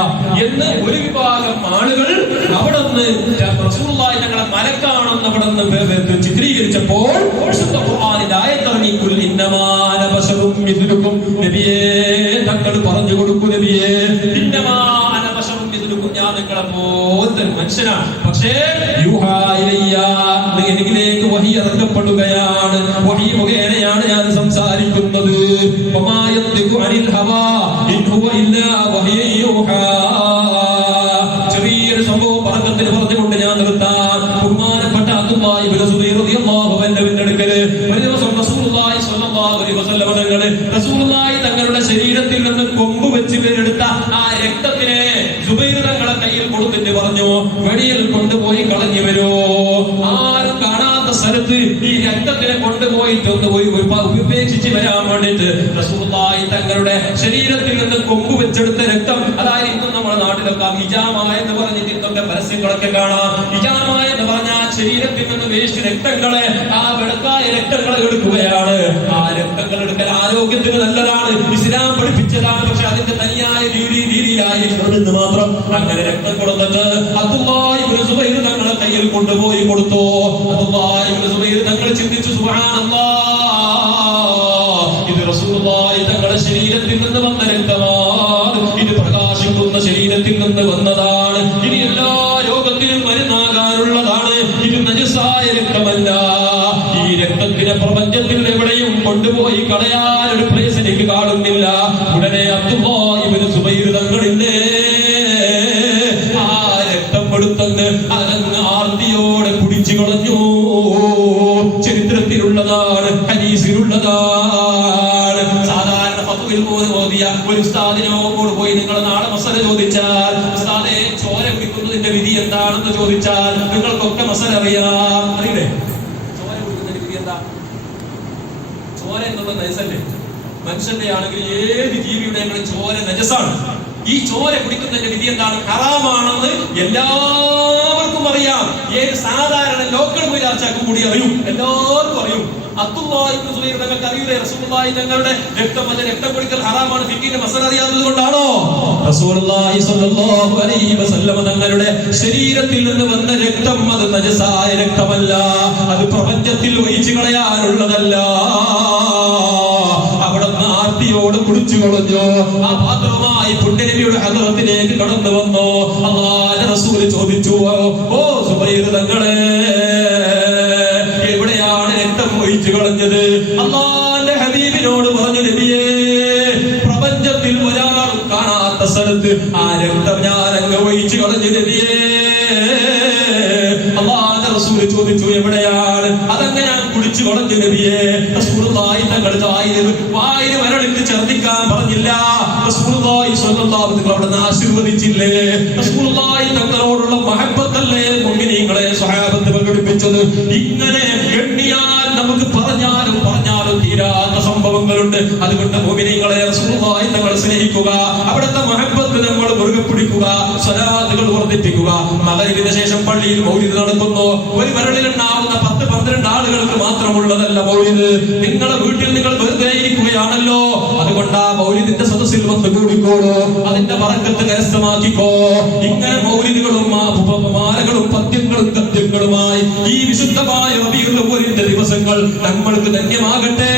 എന്ന് ഒരു വിഭാഗം ആളുകൾ അവിടെ നിന്ന് റസൂലുള്ളാഹി തങ്ങളെ മലക്കാണെന്ന് അവിടെ നിന്ന് ചിത്രീകരിച്ചപ്പോൾ തങ്ങൾ പറഞ്ഞു കൊടുക്കും, നബിയേ ഞാൻ നിങ്ങളെ പോലത്തെ മനുഷ്യനാണ്, പക്ഷേ എന്നിലേക്ക് വഹി ഇറക്കപ്പെടുകയാണ്, വഹി മുഖേനയാണ് ഞാൻ സംസാരിക്കുന്നത്. ചെറിയൊരു സംഭവം പറക്കത്തിന് പറഞ്ഞുകൊണ്ട് ഞാൻ നിർത്താൻ. ബഹുമാനപ്പെട്ട അബ്ദുല്ലാഹി ഇബ്നു സുബൈർ റളിയല്ലാഹു അൻഹുവിന്റെ അടുക്കല് ഒരു ദിവസം റസൂലുള്ളാഹി സ്വല്ലല്ലാഹു അലൈഹി വസല്ലം റസൂലുള്ളാഹി തങ്ങളുടെ ശരീരത്തിൽ നിന്ന് കൊമ്പ് വെച്ച് പേരെടുത്ത ആ രക്തത്തിനെ സുബൈർ തങ്ങളെ കയ്യിൽ കൊടുത്തിട്ട് പറഞ്ഞു, വെടിയിൽ കൊണ്ടുപോയി കളഞ്ഞു വരൂ. ആരും കാണാത്ത സ്ഥലത്ത് ഈ രക്തത്തിനെ കൊണ്ടുപോയിട്ടൊന്ന് പോയി ഉപേക്ഷിച്ച് വരാൻ വേണ്ടിട്ട് റസൂലുള്ളാഹി തങ്ങളുടെ ശരീരത്തിൽ നിന്ന് കൊമ്പ് വെച്ചെടുത്ത രക്തം, അതായത് ഇന്നും നമ്മുടെ നാട്ടിലൊക്കെ ഹിജാമ എന്ന് പറഞ്ഞിട്ട് ഇന്നത്തെ പരസ്യങ്ങളൊക്കെ കാണാം. ഹിജാമ എന്ന് പറഞ്ഞാൽ ശരീരത്തിൽ നിന്ന് വേസ്റ്റ് രക്തങ്ങളെ, ആ വെളുക്കായ രക്തങ്ങളെ എടുക്കുകയാണ്. ആ രക്തങ്ങൾ എടുക്കൽ ആരോഗ്യത്തിന് നല്ലതാണ്, ഇസ്ലാം പഠിപ്പിച്ചതാണ്. പക്ഷെ അതിന്റെ തനിയായ രീതിയിലായി മാത്രം അങ്ങനെ രക്തം കൊടുത്തിട്ട് അബ്ദുല്ലാഹി ഇബ്നു സുബൈർ തങ്ങളെ കയ്യിൽ കൊണ്ടുപോയി കൊടുത്തു. അബ്ദുല്ലാഹി ഇബ്നു സുബൈർ തങ്ങൾ ചിന്തിച്ചു, സുബ്ഹാനല്ലാഹ്, ഇത് റസൂലുള്ളാഹി തങ്ങളുടെ ശരീരത്തിൽ നിന്ന് വന്ന രക്തമാണ്, ഇത് പ്രകാശിക്കുന്ന ശരീരത്തിൽ നിന്ന് വന്നതാണ്, ഇനി എല്ലാ രോഗത്തിനും മരുന്നാകാനുള്ളതാണ്, ഇത് നജസായ രക്തമല്ല. ഈ രക്തത്തിനെ പ്രപഞ്ചത്തിൽ എവിടെയും കൊണ്ടുപോയി കളയാൻ ഒരു പ്ലേസ് എനിക്ക് കാണുന്നില്ല. ഉടനെ അബ്ദുല്ലാഹി ഇബ്നു സുബൈർ തങ്ങളില്ലേ ആ രക്തം എടുത്തങ്ങ് അതങ്ങ് ആർത്തിയോടെ കുടിച്ചു കളഞ്ഞു. ചരിത്രത്തിലുള്ളതാണ്, ഹദീസിലുള്ളതാണ്. സാധാരണ ഫത്വയിൽ പോലും ഓതിയ ഒരു ഉസ്താദിനോട് പോയി നിങ്ങൾ നാളെ മസല ചോദിച്ചാൽ, ഉസ്താദെ ചോര കുടിക്കുന്നതിന്റെ വിധി എന്താണെന്ന് ചോദിച്ചാൽ നിങ്ങൾക്കൊക്കെ മസല അറിയാം. അറിയില്ലേ ചോര കുടിക്കുന്നതിന്റെ വിധി എന്താ? ചോര എന്നുള്ള നജസല്ലേ? മനുഷ്യന്റെ ആണെങ്കിൽ ഏത് ജീവിയുടെയും ചോര നജസാണ്. ഈ ചോര കുടിക്കുന്നതിന്റെ വിധി എന്താണ്? ഹറാമാണെന്ന് എല്ലാവർക്കും അറിയാം. ഏത് സാധാരണ ലോക്കൽ പോയി ചർച്ചക്കും കൂടി അറിയും, എല്ലാവർക്കും അറിയും. അബ്ദുല്ലാഹി ഇബ്നു സുബൈർ തങ്ങൾക്ക് അറിയില്ലേ റസൂലുള്ളാഹി തങ്ങളുടെ രക്തം കുടിക്കൽ ഹറാമാണ്? ഫിഖിന്റെ മസല അറിയാത്തത് കൊണ്ടാണോ? റസൂലുള്ളാഹി സ്വല്ലല്ലാഹു അലൈഹി വസല്ലം തങ്ങളുടെ ശരീരത്തിൽ നിന്ന് വന്ന രക്തം അത് നജസായ രക്തമല്ല, അത് പ്രപഞ്ചത്തിൽ ഒഴിച്ചു കളയാനുള്ളതല്ല. അവിടെ ആർത്തിയോട് കുടിച്ചു കളഞ്ഞു. ആ പാത്രവുമായി പുണ്യനബിയുടെ ഹദറത്തിലേക്ക് കടന്നു വന്നു. അല്ലാഹുവിന്റെ റസൂൽ ചോദിച്ചു, ഓ സുബൈർ തങ്ങളെ, എവിടെയാണ് രക്തം ഒഴിച്ചു കളഞ്ഞത്? അല്ലാഹുവിന്റെ ഹബീബിനോട് പറഞ്ഞു, നബിയേ, പ്രപഞ്ചത്തിൽ ഒരാളും കാണാത്ത സ്ഥലത്ത് ആ രക്തം ഞാൻ അങ്ങ് ഒഴിച്ചു കളഞ്ഞു നബിയേ. അല്ലാഹുവിന്റെ റസൂൽ ചോദിച്ചു, എവിടെയാണ്? അതങ്ങനെ ഞാൻ കുടിച്ചു കളഞ്ഞു നബിയെ. റസൂലുള്ളാഹി തങ്ങൾ വായിൽ വരളിട്ട് ഛർദ്ദിക്കാൻ പറഞ്ഞില്ല. റസൂലുള്ളാഹി സ്വല്ലല്ലാഹു അലൈഹി വസല്ലം അവിടെ ആശീർവദിച്ചില്ലേ? റസൂലുള്ളാഹി തങ്ങളോടുള്ള മഹബ്ബത്തല്ലേ മുഅ്മിനീങ്ങളെ സ്വഹാബത്ത് പ്രകടിപ്പിച്ചത്. ഇങ്ങനെ എണ്ണിയാൽ നമുക്ക് പറഞ്ഞാലും തീരാത്ത സംഭവങ്ങളുണ്ട്. അതുകൊണ്ട് മുഅ്മിനീങ്ങളെ റസൂലുള്ളാഹി തങ്ങൾ സ്നേഹിക്കുക, അവിടുത്തെ മഹബ്ബത്ത് നമ്മൾ മുറുകെ പിടിക്കുക, സ്വലാത്തുകൾ വർദ്ധിപ്പിക്കുക. മഗ്‌രിബിന് ശേഷം പള്ളിയിൽ മൗലിദ് നടത്തുന്നു. ഒരു വരളിലുണ്ടാവുന്ന 10-12 ആളുകൾക്ക് മാത്രമുള്ളതല്ല മൗലിദ്. നിങ്ങളുടെ വീട്ടിൽ നിങ്ങൾ വെറുതെ ഇരിക്കുകയാണല്ലോ, അതുകൊണ്ട് ആ മൗലിദിന്റെ സദസ്സിൽ വന്ന് കൂടിക്കോളൂ, അതിന്റെ ബറക്കത്ത് കരസ്ഥമാക്കിക്കോ. ഇങ്ങനെ മൗലിദുകളും മാലകളും പദ്യങ്ങളും ഗദ്യങ്ങളുമായി ഈ വിശുദ്ധമായ റബീഉൽ അവ്വലിന്റെ ദിവസങ്ങൾ നമ്മൾക്ക് ധന്യമാകട്ടെ.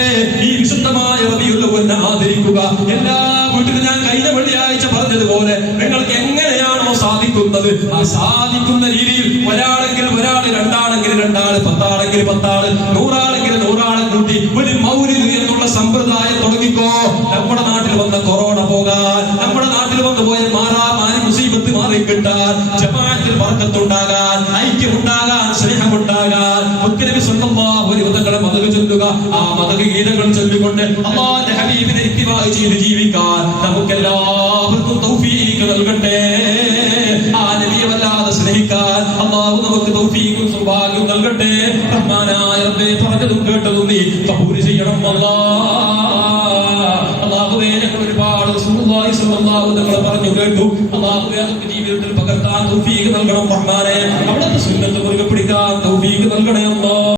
ഈ വിശുദ്ധമായ റബീഉൽ അവ്വലിനെ ആദരിക്കുക. എല്ലാ വീട്ടിലും ഞാൻ കഴിഞ്ഞ വെള്ളിയാഴ്ച പറഞ്ഞതുപോലെ നിങ്ങൾക്ക് എങ്ങനെയാണോ സാധിക്കുന്നത് ആ സാധിക്കുന്ന രീതിയിൽ ഒരാളെങ്കിൽ ഒരാൾ, രണ്ടാണെങ്കിൽ രണ്ടാൾ, 10 ആണെങ്കിൽ 10 ആൾ, 100 ആണെങ്കിൽ 100 ആളെ കൂട്ടി ഒരു മൗലിദ് എന്നുള്ള സമ്പ്രദായം തുടങ്ങിക്കോ. നമ്മുടെ നാട്ടിൽ വന്ന കൊറോണ പോകാൻ, നമ്മുടെ നാട്ടിൽ വന്നു പോയ മാറി മുസീബത്ത് മാറി കിട്ടാൻ, ജമാഅത്തിൽ ബർക്കത്തുണ്ടാകാൻ, ഐക്യമുണ്ടാകാൻ, സ്നേഹമുണ്ടാകാൻ മുത്തനബി സ്വല്ലല്ലാഹു അലൈഹി വസല്ലം മദഹ് ചൊല്ലുക. ആ മദഹ് ഗീതങ്ങൾ ചൊല്ലിക്കൊണ്ട് അല്ലാഹുവിന്റെ ഹബീബിനെ ഇത്തിബാ ചെയ്ത് ജീവിക്കാൻ നമുക്കെല്ലാവർക്കും തൗഫീഖ് നൽകട്ടെ. ആ നബിയെ വല്ലാതെ സ്നേഹിക്കാൻ അല്ലാഹു നമുക്ക് തൗഫീഖും സൗഭാഗ്യവും നൽകട്ടെ. റഹ്മാനായ റബ്ബേ, പറഞ്ഞതും കേട്ടതും നീ കബൂൽ ചെയ്യണം അല്ലാഹുവേ. ഞങ്ങൾ ഒരുപാട് റസൂലുള്ളാഹി സ്വല്ലല്ലാഹു അലൈഹി വസല്ലം പറഞ്ഞു കേട്ടു. അല്ലാഹുവേ, അതൊക്കെ ജീവിതത്തിൽ പകർത്താൻ തൗഫീഖ് നൽകണം റഹ്മാനേ.